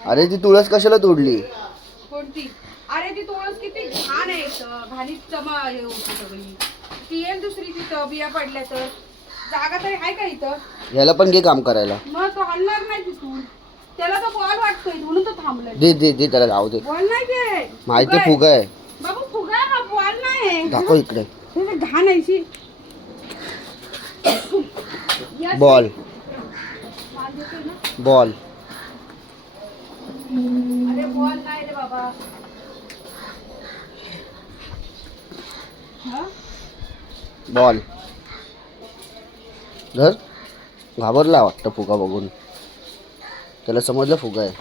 अरे ती तुळस कशाला तोडली? कोणती? अरे ती तुळस किती घाण आहे इथं. घाणीत जमा हे होती सगळी. ती येईल दुसरी तिथं बिया पडल्या तर. जागा तरी आहे का इथं? याला पण घे काम करायला. मग तो हलणार नाही तिथून. त्याला तो बॉल वाटतोय म्हणून तो थांबलाय. दे दे दे त्याला जाऊ दे. बॉल नाही ते माहिती फुग आहे. बाबू फुगा हा बॉल नाही. दाखव इकडे. हे जे घाण आहे शी. Ball ball? बॉल अरे बॉल नाही रे बाबा? बॉल धर. घाबरला वाटतं फुगा बघून. त्याला समजलं फुगा आहे.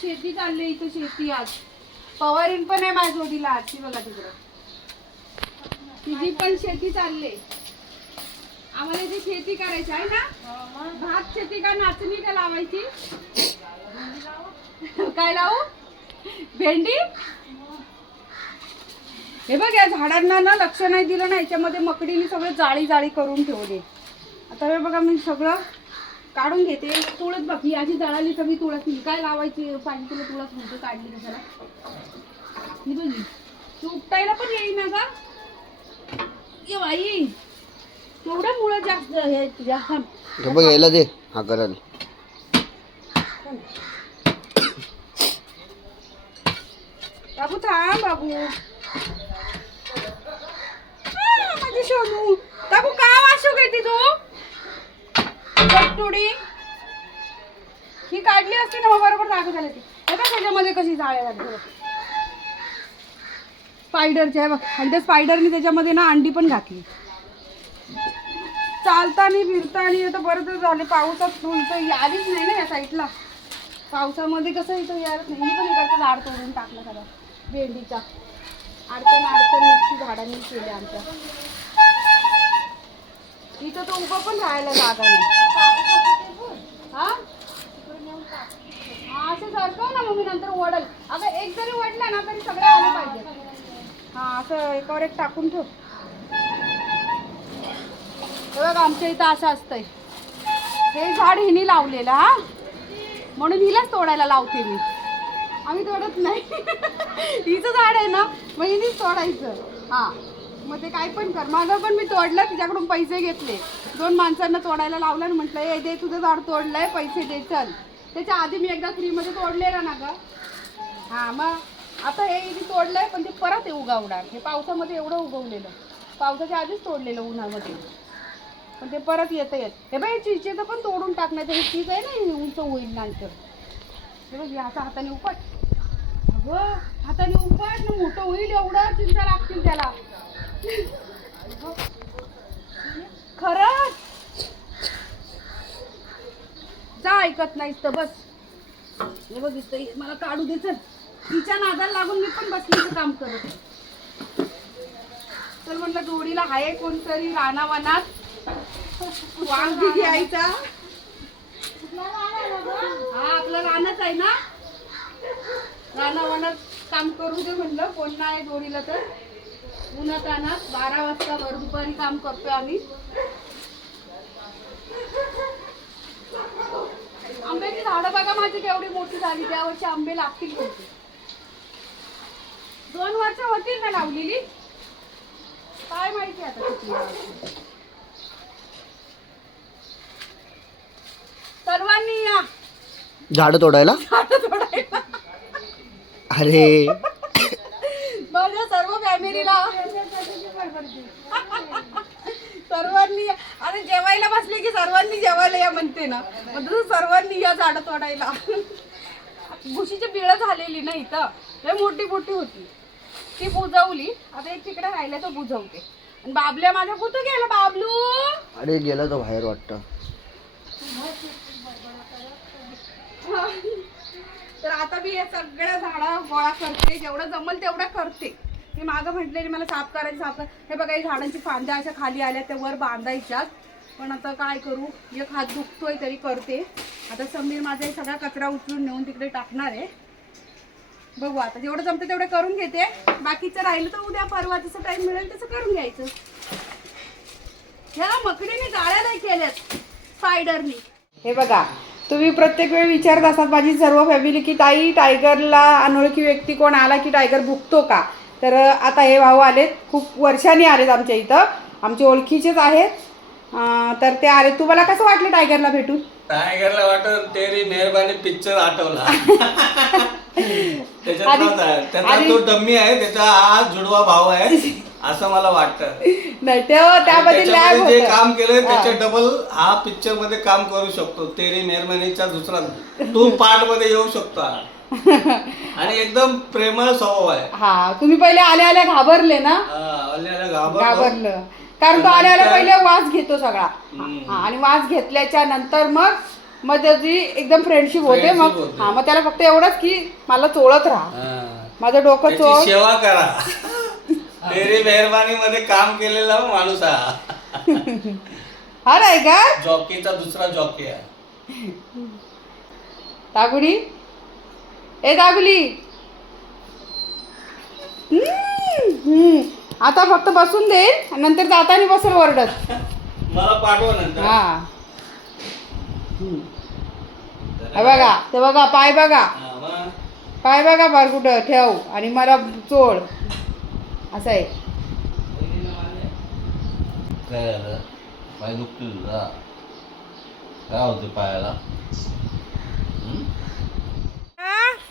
शेती चालली इथं शेती आज. पवारीन पण आहे माझ्या जोडीला आजची बघा तिकडं. तिची पण शेती चालली. आम्हाला इथे शेती करायची आहे ना? भात शेती का नाचणी का लावायची? काय लावू? भेंडी? हे बघ या झाडांना ना लक्ष नाही दिलं ना याच्यामध्ये मकडीने सगळं जाळी जाळी करून ठेवली. आता हे बघा मी सगळं काढून घेते. तुळस बघ ही आधी जळाली सगळी तुळस. ही काय लावायची? पाहिजे तुला तुळस म्हणते काढली कशाला ही बघ ही. तू उपटायला पण येई ना का ये बाई. तेवढ्या मुळे जास्त हे तुझ्या हे बघ यायला दे हा करायला बाबू थांब बाबू. माझी बाबू का वासू घेते तू? कटुडी. ही काढली असती ना मग बरोबर दाखवत झाली ती हे बघ त्याच्यामध्ये कशी जाळ्या लागली स्पायडरची आहे बघ. आणि त्या स्पायडरने त्याच्यामध्ये ना अंडी पण घातली. चालताना फिरताना तर बरं तर झाले. पावसात इथं आलीच नाही ना या साईडला. पावसामध्ये कसं इथं यायला नाही. मी पण इकडचं झाड तोडून टाकलं सगळं. भेंडीचा. अडचण अडचण नक्की झाडांनी केली आमच्या. इथं तो उभं पण राहायला जागा नाही. हा? असं सरकव ना मग मी नंतर ओढल. अगं एक जरी ओढला ना तरी सगळे आले पाहिजे. हा असं एकावर एक टाकून ठेव. हे बघ आमच्या इथं असं असतंय. हे झाड हिने लावलेलं हा? म्हणून हिलाच तोडायला लावते मी. आम्ही तोडत नाही. हिचं झाड आहे ना मग हिनेच तोडायचं. हा. मग ते काय पण कर. मागं पण मी तोडलं तिच्याकडून पैसे घेतले. दोन माणसांना तोडायला लावलं आणि म्हटलं ए दे तुझं झाड तोडलंय पैसे दे चल. त्याच्या आधी मी एकदा फ्रीमध्ये तोडलेलं ना ग. हा मग आता हे इथे तोडलंय पण ते परत हे उगावणार. हे पावसामध्ये एवढं उगवलेलं. पावसाच्या आधीच तोडलेलं उन्हामध्ये. पण ते परत येतं येत. हे बाई चिचेचं पण तोडून टाकण्याचं हे ठीक आहे ना उंच होईल नंतर हे बघ हे असं हाताने उपट अगं हाताने उपट ना मोठं होईल एवढं चिंता लागतील त्याला. खरंच? जा ऐकत नाहीस तर बस. हे बघ इथं मला काढू दे चल. तिच्या नादाला लागून मी पण बसलीचं काम करत तर म्हणलं जोडीला आहे कोणतरी रानावनात. वांग बी घ्यायचा. हा आपलं रानच आहे ना? रानावनात काम करू दे म्हणलं कोण नाही दोरीला तर. उन्हात अनात बारा वाजता भर दुपारी काम करतो आम्ही. आंब्याची झाडं बघा माझी केवढी मोठी झाली त्या वर्षी आंबे लागतील कोणते दोन वर्ष होतील ना लावलेली. काय माहिती आता किती सर्वांनी या. झाडं तोडायला? झाडं तोडायला. अरे. माझ्या सर्व फॅमिलीला. सर्वांनी या. अरे जेवायला बसले की सर्वांनी जेवायला या म्हणते ना. मग तसं सर्वांनी या झाडं तोडायला. भुशीची बिळं झालेली ना इथं. लय मोठी मोठी होती. ती बुजवली. आता एक तिकडे राहिलं तो बुजवते. आणि बाबल्या माझ्या कुठं गेला बाबलू? अरे गेला तो बाहेर वाटतं. तर आता मी या सगळ्या झाडा गोळा करते जेवढं जमल तेवढं करते. मी मागं म्हटलेली मला साफ करायचं साफ कर. हे बघा ही झाडांची फांद्या अशा खाली आल्या त्या वर बांधायच्यात. पण आता काय करू? एक हात दुखतोय तरी करते. आता समीर माझा हे सगळा कचरा उचलून नेऊन तिकडे टाकणार आहे. बघू आता जेवढं जमतं तेवढं करून घेते. बाकीचं राहिलं तर उद्या परवा जसं टाईम मिळेल तसं करून घ्यायचं. ह्या मकडीने जाळ्या नाही केल्यात स्पायडरनी हे बघा तुम्ही प्रत्येक वेळी विचारत असतात माझी सर्व फॅमिली की ताई टायगरला अनोळखी व्यक्ती कोण आला की टायगर भुकतो का? तर आता हे भाऊ आलेत खूप वर्षांनी आलेत आमच्या इथं. आमचे ओळखीचेच आहेत. तर ते आले तुम्हाला कसं वाटलं टायगरला भेटून? टायगरला वाटत तेरी मेहरबानी पिक्चर आठवला. त्याच्यात तो डम्मी आहे त्याचा हा जुडवा भाव आहे. असं मला वाटतं. नाही तेव्हा त्यामध्ये आणि लॅग त्याच्यामध्ये जे होतं. काम केलंय त्याच्या डबल हा पिक्चरमध्ये काम करू शकतो. तेरी मेहरबानीचा दुसरा तो पार्टमध्ये येऊ शकतो. हा. आणि एकदम प्रेमळ स्वभाव आहे. हा तुम्ही पहिले आल्या आल्या घाबरले ना? हा, घाबरलो. घाबरलं. कारण तो आल्या आल्या पहिले वास घेतो सगळा. हम्म. हा, आणि वास घेतल्याच्या नंतर मग मग त्याची एकदम फ्रेंडशिप होते. Friendship मग होते. हा मग त्याला फक्त एवढंच की मला चोळत राहा. हा. माझं डोकं त्याची चोळ सेवा करा. तेरी मेहरबानी मध्ये काम केलेला माणूस हा. हा नाही का जॉकीचा दुसरा जॉकी आहे. दागुडी ए दागुली हम्म, हम्म. आता फक्त बसून आणि नंतर जाताना बसेल ओरडत मला पाठवा नंतर. हा. हम्म. हे बघा ते बघा पाय बघा. हा, मग. पाय बघा बार कुठं ठेव. आणि मला चोळ. असं आहे. काय झालं? पाय दुखतो तुझा. काय होते पायाला? हं?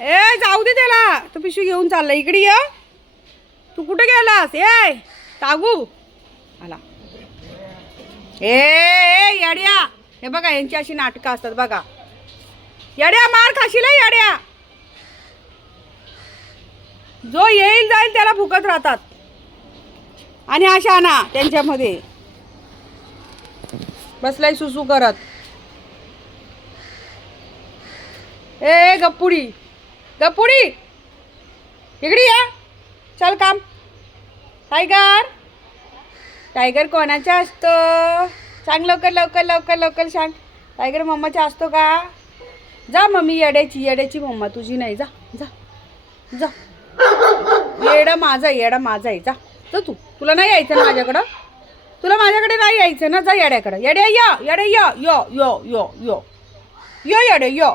ए जाऊ दे त्याला. तू पिशवी घेऊन चालला इकडे ये. तू कुठे गेलास? ए तागू. आला. ए ए, येड्या. हे बघा यांची अशी नाटकं असतात बघा. येड्या मार खाशील हं, येड्या. जो येईल जाईल त्याला फुकत राहतात. आणि अशा ना त्यांच्यामध्ये. बसलाय सुसू करत. ए गप्पुडी. गप्पुडी. इकडे या. चल काम. टायगर. टायगर कोणाचा असतो? सांग लवकर लवकर लवकर लवकर सांग. टायगर मम्माचा असतो का? जा मम्मी येड्याची येड्याची मम्मा. तुझी नाही. जा जा. जा. येडा माझा येडा माझा आहे. जा. तू. तुला नाही यायचं ना माझ्याकडं? तुला माझ्याकडे नाही यायचं ना? जा येड्याकडं. येड्या या. येड्या या. यो यो यो यो. यो येडे यो.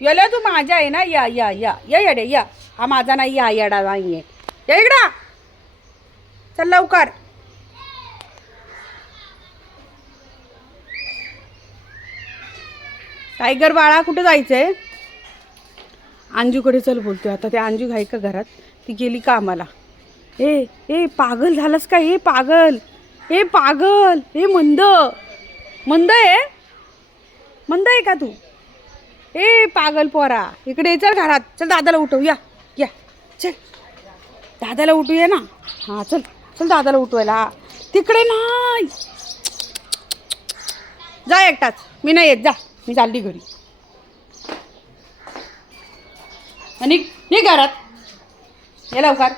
याला तू माझ्या आहे ना? या या या. या येडे या. हा माझा नाही या येडा नाही आहे. या इकडा. चल लवकर. टायगर बाळा कुठं जायचंय? अंजूकडे चल बोलतोय. आता ते अंजू घाई का घरात? ती गेली कामाला. ए ए पागल झालंस का? ए पागल. ए पागल. ए मंद. मंद आहे? मंद आहे का तू? ए पागल पोरा. इकडे चल घरात. चल दादाला उठव. या या. चल. दादाला उठूया ना. हां चल. चल दादाला उठवायला. तिकडे नाही. जा एकटाच. मी नाही येत. जा. मी चालली घरी. आणि निघ घरात. ये लवकर.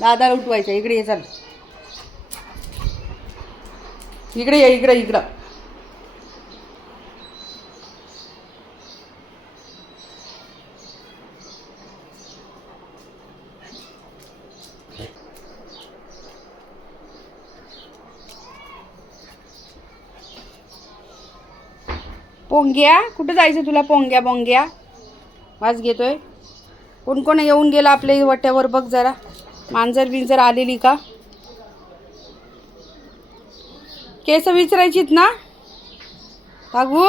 दादाला उठवायचं इकडे ये चल. इकडे ये इकडे इकडं. पोंग्या? कुठं जायचं तुला पोंग्या? वास घेतोय. कोण कोण येऊन गेला आपल्या वट्यावर बघ जरा. मांजर बिंजर आलेली का? केस विचारायचीत ना? तागू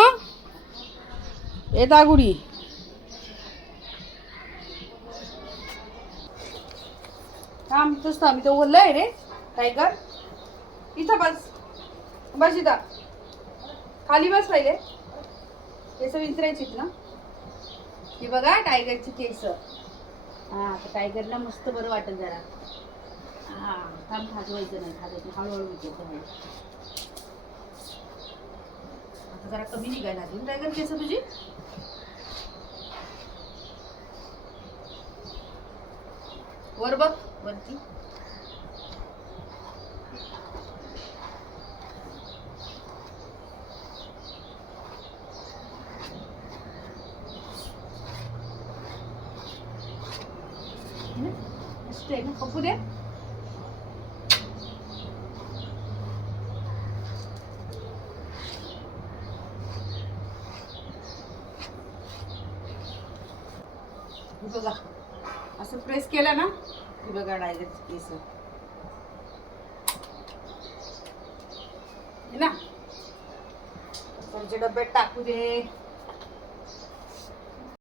ए तागुडी थांब तूच थांब इथं ओरलं आहे रे टायगर. इथं बस. बस इथं. खाली बस पहिले. केस विचारायचीत ना? ही बघा टायगरची केस. हा टायगरला मस्त बरं वाटेल जरा. हा थांब खाजवायचं नाही खाजवायचं हळूहळू विचारतो आता जरा कमी निघायला अजून टायगर केस तुझी? वर बघ वरती. टेस्ट आहे दे बघा असं प्रेस केलं ना की बघा डायरेक्ट केस ना डब्यात टाकू दे